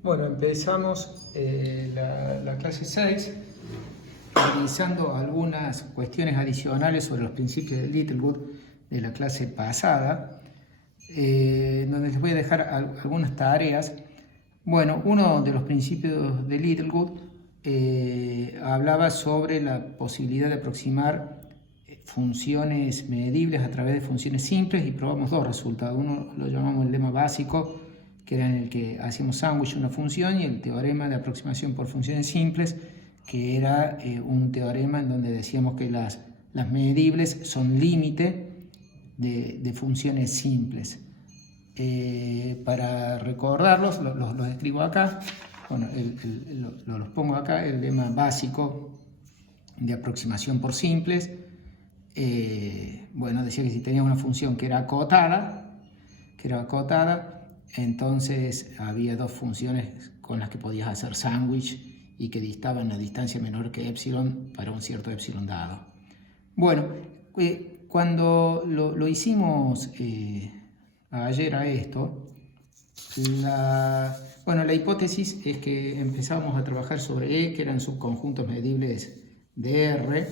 Bueno, empezamos la clase 6 revisando algunas cuestiones adicionales sobre los principios de Littlewood de la clase pasada, donde les voy a dejar algunas tareas. Bueno, uno de los principios de Littlewood hablaba sobre la posibilidad de aproximar funciones medibles a través de funciones simples y probamos dos resultados. Uno lo llamamos el lema básico, que era en el que hacíamos sándwich una función, y el teorema de aproximación por funciones simples, que era un teorema en donde decíamos que las medibles son límite de funciones simples. Para recordarlos, los escribo acá. Bueno, los pongo acá, el lema básico de aproximación por simples. Bueno, decía que si tenías una función que era acotada, entonces había dos funciones con las que podías hacer sándwich y que distaban a distancia menor que epsilon para un cierto epsilon dado. Bueno, cuando lo hicimos ayer a esto, la hipótesis es que empezábamos a trabajar sobre E, que eran subconjuntos medibles de R.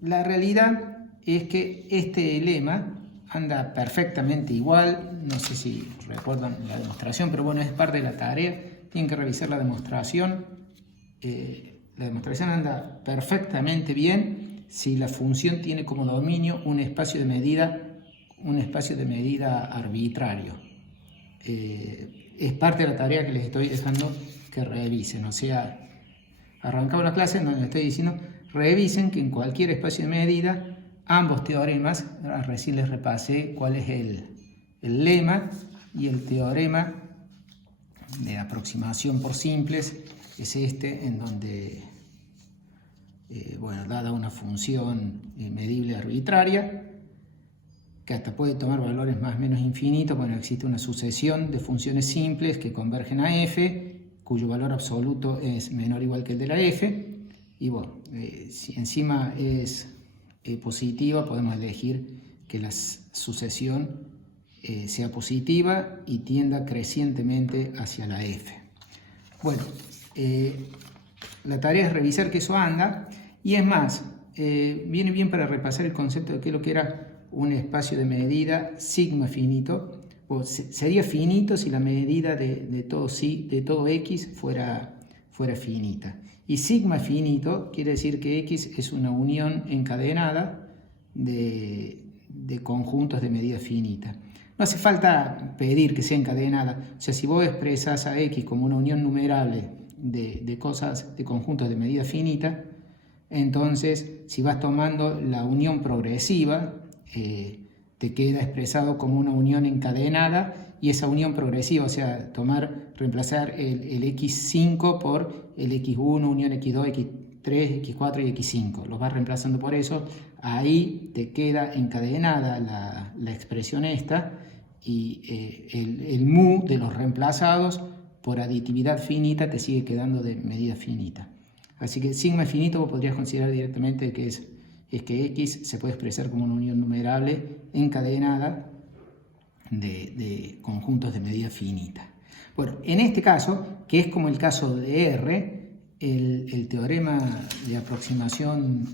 La realidad es que este lema anda perfectamente igual. No sé si recuerdan la demostración, pero bueno, es parte de la tarea. Tienen que revisar la demostración. La demostración anda perfectamente bien si la función tiene como dominio un espacio de medida arbitrario. Es parte de la tarea que les estoy dejando que revisen. O sea, arrancamos la clase donde les estoy diciendo revisen que en cualquier espacio de medida ambos teoremas, recién les repasé cuál es el lema, y el teorema de aproximación por simples es este, en donde, dada una función medible arbitraria, que hasta puede tomar valores más o menos infinitos, bueno, existe una sucesión de funciones simples que convergen a f, cuyo valor absoluto es menor o igual que el de la f, y bueno, si encima es positiva, podemos elegir que la sucesión sea positiva y tienda crecientemente hacia la f. Bueno, la tarea es revisar que eso anda, y es más, viene bien para repasar el concepto de qué es lo que era un espacio de medida sigma finito. Sería finito si la medida de todo x fuera finita. Y sigma finito quiere decir que x es una unión encadenada de conjuntos de medida finita. No hace falta pedir que sea encadenada. O sea, si vos expresas a x como una unión numerable de conjuntos de medida finita, entonces si vas tomando la unión progresiva, te queda expresado como una unión encadenada, y esa unión progresiva, o sea, reemplazar el x5 por el x1, unión x2, x3, x4 y x5. Los vas reemplazando por eso. Ahí te queda encadenada la expresión esta, y el mu de los reemplazados por aditividad finita te sigue quedando de medida finita. Así que sigma finito vos podrías considerar directamente que es que x se puede expresar como una unión numerable encadenada de conjuntos de medida finita. Bueno, en este caso, que es como el caso de R, el teorema de aproximación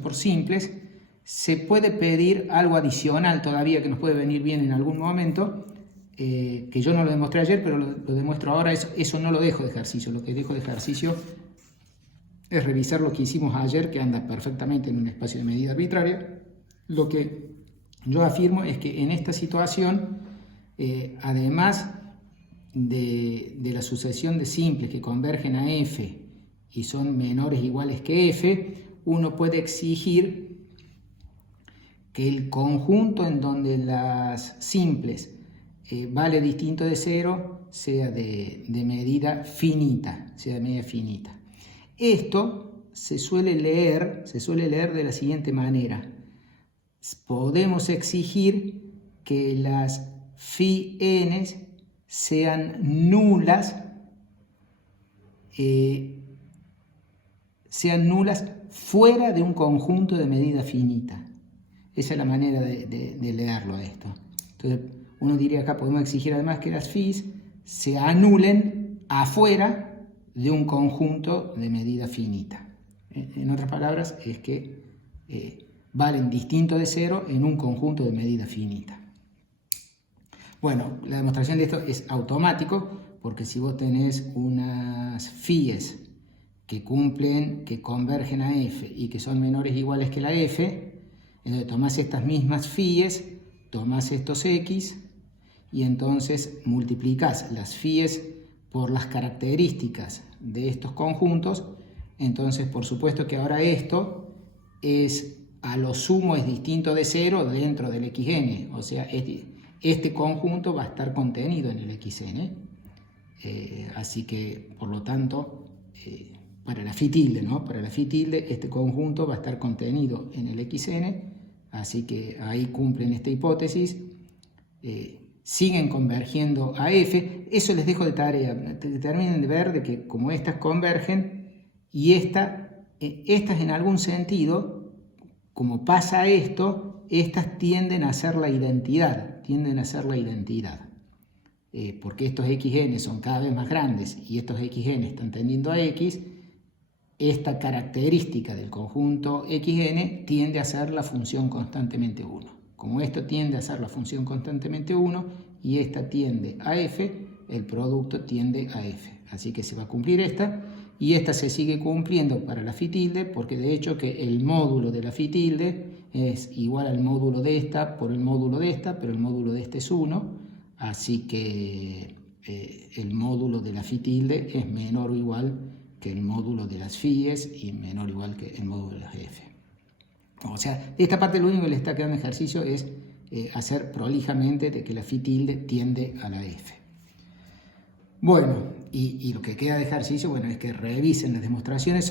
por simples, se puede pedir algo adicional todavía que nos puede venir bien en algún momento, que yo no lo demostré ayer, pero lo demuestro ahora. Eso no lo dejo de ejercicio. Lo que dejo de ejercicio es revisar lo que hicimos ayer, que anda perfectamente en un espacio de medida arbitraria. Lo que yo afirmo es que en esta situación, además de la sucesión de simples que convergen a f y son menores o iguales que f, uno puede exigir que el conjunto en donde las simples vale distinto de 0 sea de medida finita, Esto se suele leer de la siguiente manera. Podemos exigir que las phi n sean nulas fuera de un conjunto de medida finita. Esa es la manera de leerlo esto. Entonces, uno diría acá, podemos exigir además que las phi se anulen afuera de un conjunto de medida finita. En otras palabras, es que valen distinto de cero en un conjunto de medida finita. Bueno, la demostración de esto es automático, porque si vos tenés unas phies que convergen a f y que son menores o iguales que la f, entonces tomás estas mismas phies, tomás estos x y entonces multiplicás las phies por las características de estos conjuntos. Entonces, por supuesto que ahora esto es, a lo sumo es distinto de cero dentro del xn, o sea, este conjunto va a estar contenido en el xn. Así que, por lo tanto, para la phi tilde, ¿no? Para la phi tilde, este conjunto va a estar contenido en el xn, así que ahí cumplen esta hipótesis. Siguen convergiendo a f. Eso les dejo de tarea. Terminen de ver de que como estas convergen y estas en algún sentido, como pasa esto, estas tienden a ser la identidad. Porque estos xn son cada vez más grandes y estos xn están tendiendo a x, esta característica del conjunto xn tiende a ser la función constantemente 1. Como esto tiende a ser la función constantemente 1 y esta tiende a f, el producto tiende a f. Así que se va a cumplir esta, y esta se sigue cumpliendo para la phi tilde, porque de hecho que el módulo de la phi tilde es igual al módulo de esta por el módulo de esta, pero el módulo de este es 1, así que el módulo de la phi tilde es menor o igual que el módulo de las phies y menor o igual que el módulo de las f. O sea, de esta parte lo único que le está quedando ejercicio es hacer prolijamente de que la phi tilde tiende a la f. Bueno, y lo que queda de ejercicio, bueno, es que revisen las demostraciones.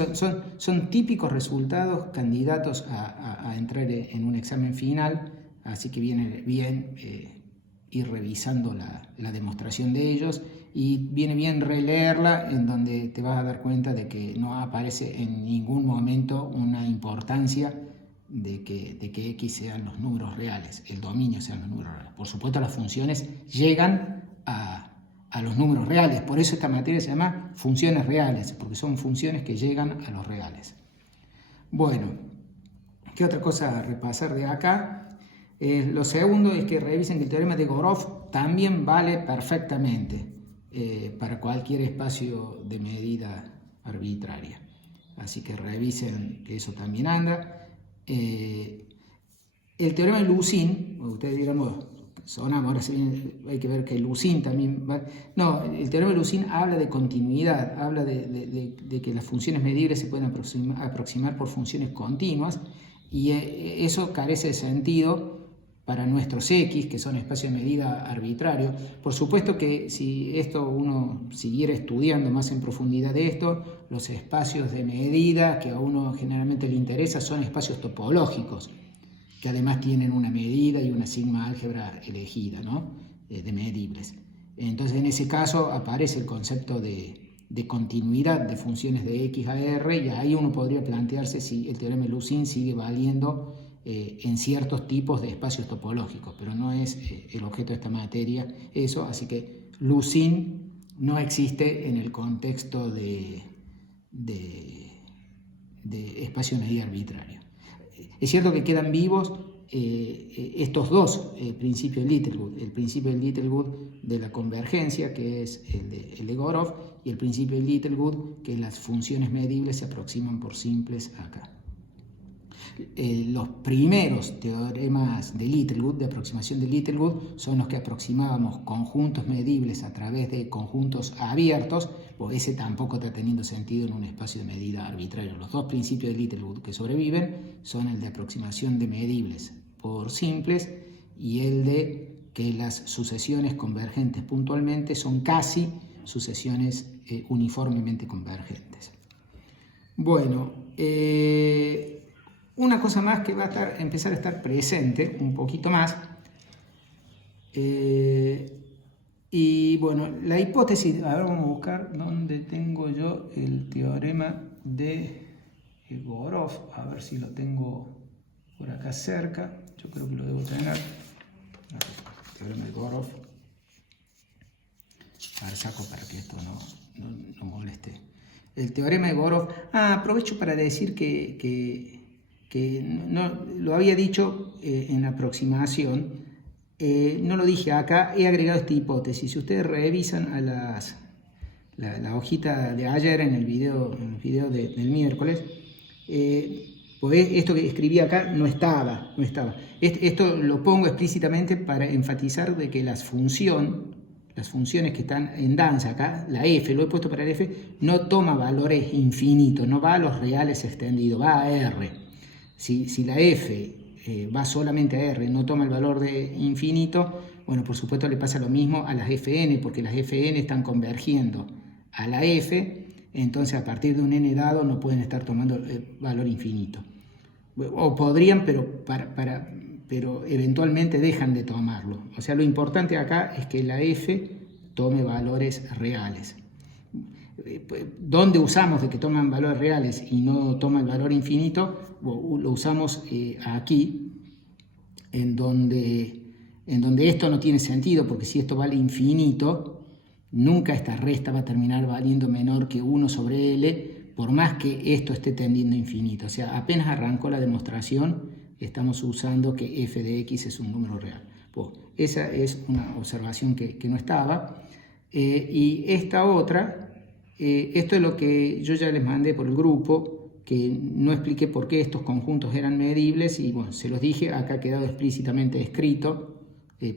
Son típicos resultados candidatos a entrar en un examen final, así que viene bien ir revisando la demostración de ellos, y viene bien releerla, en donde te vas a dar cuenta de que no aparece en ningún momento una importancia de que x sean los números reales, el dominio sean los números reales. Por supuesto, las funciones llegan a los números reales, por eso esta materia se llama funciones reales, porque son funciones que llegan a los reales. Bueno, ¿qué otra cosa a repasar de acá? Lo segundo es que revisen que el teorema de Goroph también vale perfectamente para cualquier espacio de medida arbitraria. Así que revisen que eso también anda. El teorema de Lusin, ustedes dirán, sonamos, ahora hay que ver que Lusin también va. No, el teorema de Lusin habla de continuidad, habla de que las funciones medibles se pueden aproximar por funciones continuas, y eso carece de sentido para nuestros x, que son espacios de medida arbitrarios. Por supuesto que si esto uno siguiera estudiando más en profundidad de esto, los espacios de medida que a uno generalmente le interesa son espacios topológicos, que además tienen una medida y una sigma álgebra elegida, ¿no? De medibles. Entonces, en ese caso aparece el concepto de continuidad de funciones de x a r, y ahí uno podría plantearse si el teorema de Lusin sigue valiendo en ciertos tipos de espacios topológicos, pero no es el objeto de esta materia eso, así que Lusin no existe en el contexto de espacio de medida arbitrario. Es cierto que quedan vivos estos dos principios de Littlewood, el principio de Littlewood de la convergencia, que es el de Goroph, y el principio de Littlewood, que las funciones medibles se aproximan por simples acá. Los primeros teoremas de Littlewood, de aproximación de Littlewood, son los que aproximábamos conjuntos medibles a través de conjuntos abiertos, pues ese tampoco está teniendo sentido en un espacio de medida arbitrario. Los dos principios de Littlewood que sobreviven son el de aproximación de medibles por simples y el de que las sucesiones convergentes puntualmente son casi sucesiones uniformemente convergentes. Bueno, una cosa más que va a empezar a estar presente un poquito más, y bueno, la hipótesis, ahora vamos a buscar dónde tengo yo el teorema de Goroph, a ver si lo tengo por acá cerca, yo creo que lo debo tener, teorema de Goroph, al saco para que esto no moleste. El teorema de Borov. Aprovecho para decir que no, lo había dicho en la aproximación, no lo dije acá, he agregado esta hipótesis. Si ustedes revisan a la hojita de ayer en el video del miércoles, pues esto que escribí acá no estaba. Esto lo pongo explícitamente para enfatizar de que las funciones que están en danza acá, la f, lo he puesto para el f, no toma valores infinitos, no va a los reales extendidos, va a r. Si la f va solamente a r, no toma el valor de infinito, bueno, por supuesto le pasa lo mismo a las fn, porque las fn están convergiendo a la f, entonces a partir de un n dado no pueden estar tomando valor infinito. O podrían, pero eventualmente dejan de tomarlo. O sea, lo importante acá es que la f tome valores reales. ¿Dónde usamos de que toman valores reales y no toma el valor infinito? Lo usamos aquí, en donde esto no tiene sentido, porque si esto vale infinito, nunca esta resta va a terminar valiendo menor que 1 sobre L, por más que esto esté tendiendo a infinito. O sea, apenas arrancó la demostración, estamos usando que f de x es un número real. Esa es una observación que no estaba. Y esta otra, esto es lo que yo ya les mandé por el grupo, que no expliqué por qué estos conjuntos eran medibles, y bueno, se los dije, acá ha quedado explícitamente escrito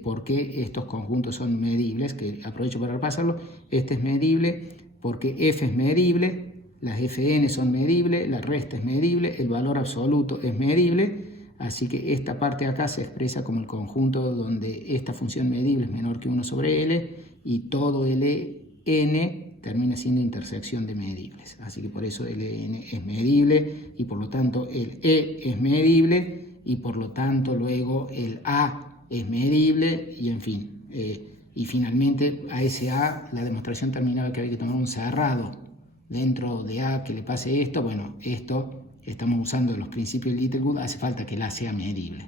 por qué estos conjuntos son medibles, que aprovecho para repasarlo. Este es medible porque f es medible, las fn son medibles, la resta es medible, el valor absoluto es medible, así que esta parte de acá se expresa como el conjunto donde esta función medible es menor que 1 sobre L y todo Ln termina siendo intersección de medibles. Así que por eso Ln es medible y por lo tanto el E es medible y por lo tanto luego el A es medible y en fin. Y finalmente a ese A la demostración terminaba que había que tomar un cerrado dentro de A que le pase esto. Bueno, esto estamos usando los principios de Littlewood, hace falta que el A sea medible.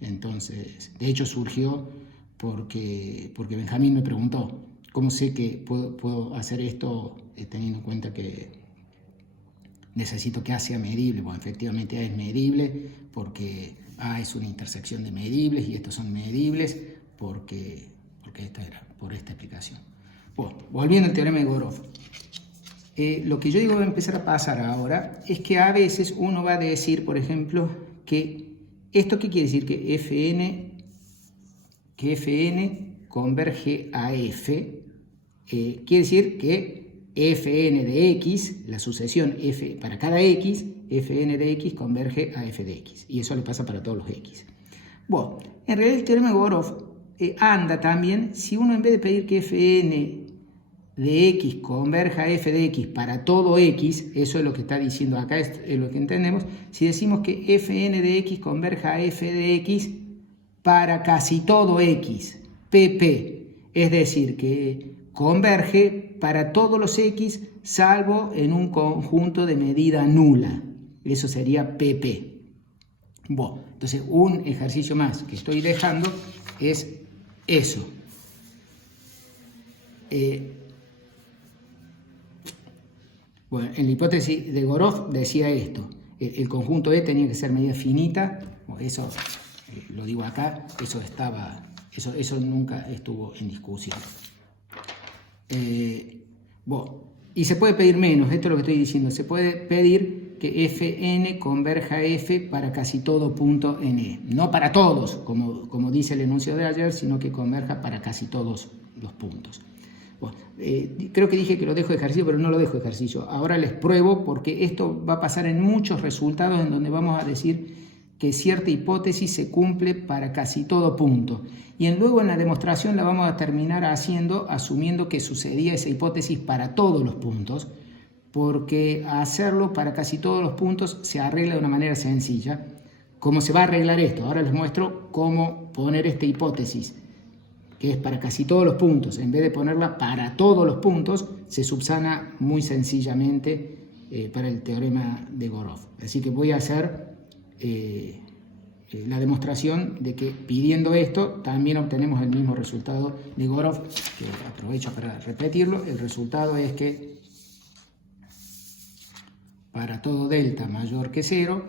Entonces, de hecho surgió porque Benjamín me preguntó, ¿cómo sé que puedo hacer esto teniendo en cuenta que necesito que A sea medible? Bueno, efectivamente A es medible porque A es una intersección de medibles y estos son medibles porque esto era por esta explicación. Bueno, volviendo al teorema de Borov. Lo que yo digo va a empezar a pasar ahora es que a veces uno va a decir, por ejemplo, que ¿esto qué quiere decir? Que fn converge a f. Quiere decir que fn de x, la sucesión f para cada x, fn de x converge a f de x. Y eso le pasa para todos los x. Bueno, en realidad el teorema de Borov anda también si uno, en vez de pedir que fn de x converja a f de x para todo x, eso es lo que está diciendo acá, es lo que entendemos. Si decimos que fn de x converja a f de x para casi todo x, pp, es decir, que converge para todos los x salvo en un conjunto de medida nula, eso sería pp. Bueno, entonces un ejercicio más que estoy dejando es eso. Bueno, en la hipótesis de Borov decía esto, el conjunto E tenía que ser medida finita, eso lo digo acá, eso nunca estuvo en discusión. Bueno, y se puede pedir menos, esto es lo que estoy diciendo, se puede pedir que fn converja a f para casi todo punto en E, no para todos, como dice el enunciado de ayer, sino que converja para casi todos los puntos. Bueno, creo que dije que lo dejo de ejercicio, pero no lo dejo de ejercicio. Ahora les pruebo porque esto va a pasar en muchos resultados en donde vamos a decir que cierta hipótesis se cumple para casi todo punto. Y luego en la demostración la vamos a terminar haciendo asumiendo que sucedía esa hipótesis para todos los puntos, porque hacerlo para casi todos los puntos se arregla de una manera sencilla. ¿Cómo se va a arreglar esto? Ahora les muestro cómo poner esta hipótesis, que es para casi todos los puntos. En vez de ponerla para todos los puntos, se subsana muy sencillamente para el teorema de Borov. Así que voy a hacer la demostración de que pidiendo esto también obtenemos el mismo resultado de Egorov, que aprovecho para repetirlo. El resultado es que para todo delta mayor que 0,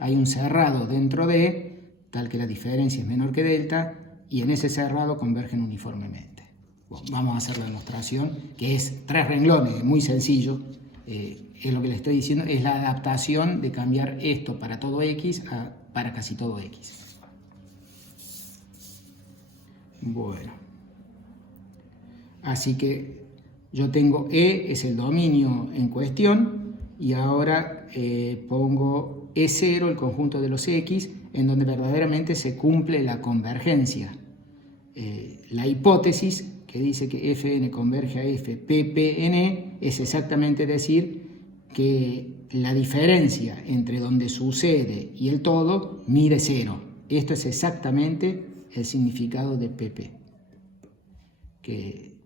hay un cerrado dentro de, tal que la diferencia es menor que delta, y en ese cerrado convergen uniformemente. Bueno, vamos a hacer la demostración, que es 3 renglones, muy sencillo. Es lo que le estoy diciendo, es la adaptación de cambiar esto para todo X a para casi todo X. Bueno, así que yo tengo E, es el dominio en cuestión, y ahora pongo E0, el conjunto de los X, en donde verdaderamente se cumple la convergencia. La hipótesis que dice que Fn converge a F, Pp es exactamente decir que la diferencia entre donde sucede y el todo mide 0. Esto es exactamente el significado de Pp. Que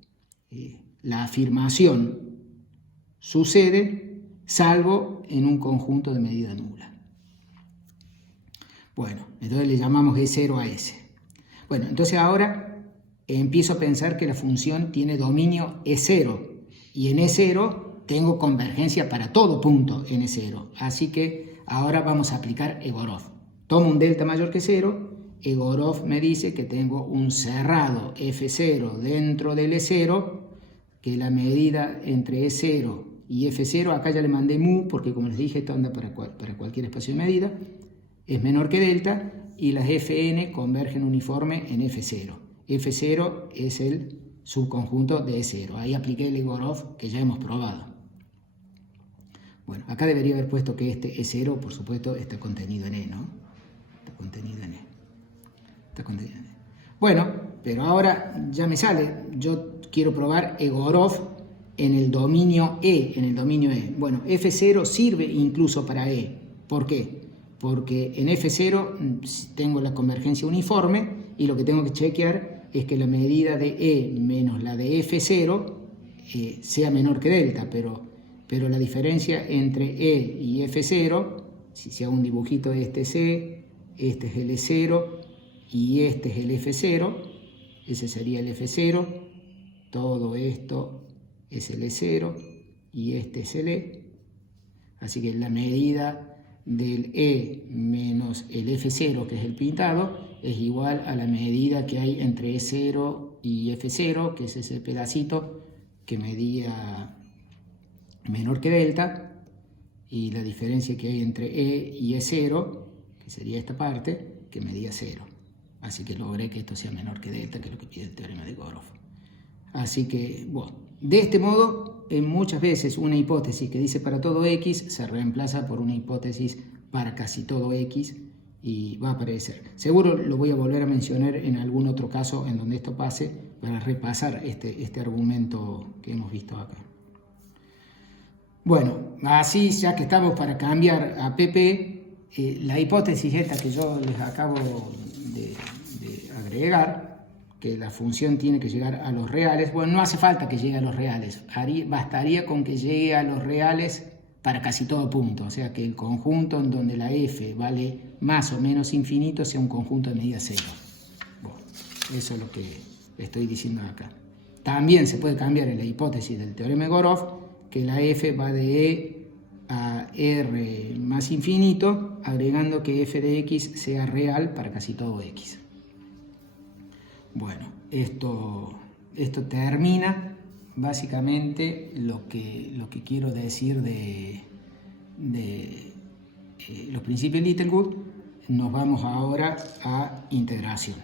la afirmación sucede salvo en un conjunto de medida nula. Bueno, entonces le llamamos E0 a S. Bueno, entonces ahora empiezo a pensar que la función tiene dominio E0, y en E0 tengo convergencia para todo punto en E0. Así que ahora vamos a aplicar Egorov. Tomo un delta mayor que 0, Egorov me dice que tengo un cerrado F0 dentro del E0, que la medida entre E0 y F0, acá ya le mandé mu, porque como les dije, esto anda para cualquier espacio de medida, es menor que delta, y las Fn convergen uniforme en F0. F0 es el subconjunto de E0. Ahí apliqué el Egorov que ya hemos probado. Bueno, acá debería haber puesto que este E0, por supuesto, está contenido en E, ¿no? Está contenido en E. Bueno, pero ahora ya me sale. Yo quiero probar Egorov en el dominio E. Bueno, F0 sirve incluso para E. ¿Por qué? Porque en F0 tengo la convergencia uniforme, y lo que tengo que chequear es que la medida de E menos la de F0 sea menor que delta, pero la diferencia entre E y F0, si hago un dibujito de este C, este es el E0 y este es el F0, ese sería el F0, todo esto es el E0 y este es el E, así que la medida del E menos el F0, que es el pintado, es igual a la medida que hay entre E0 y F0, que es ese pedacito que medía menor que delta, y la diferencia que hay entre E y E0, que sería esta parte, que medía 0. Así que logré que esto sea menor que delta, que es lo que pide el teorema de Egorov. Así que, bueno, de este modo, muchas veces una hipótesis que dice para todo X se reemplaza por una hipótesis para casi todo X, y va a aparecer. Seguro lo voy a volver a mencionar en algún otro caso en donde esto pase, para repasar este argumento que hemos visto acá. Bueno, así ya que estamos para cambiar a Pp, la hipótesis esta que yo les acabo de agregar, que la función tiene que llegar a los reales, bueno, no hace falta que llegue a los reales, bastaría con que llegue a los reales para casi todo punto, o sea que el conjunto en donde la f vale más o menos infinito sea un conjunto de medida 0. Bueno, eso es lo que estoy diciendo acá. También se puede cambiar en la hipótesis del teorema de Egorov, que la f va de E a R más infinito, agregando que f de x sea real para casi todo x. Bueno, esto termina básicamente lo que quiero decir de los principios de Littlewood. Nos vamos ahora a integración.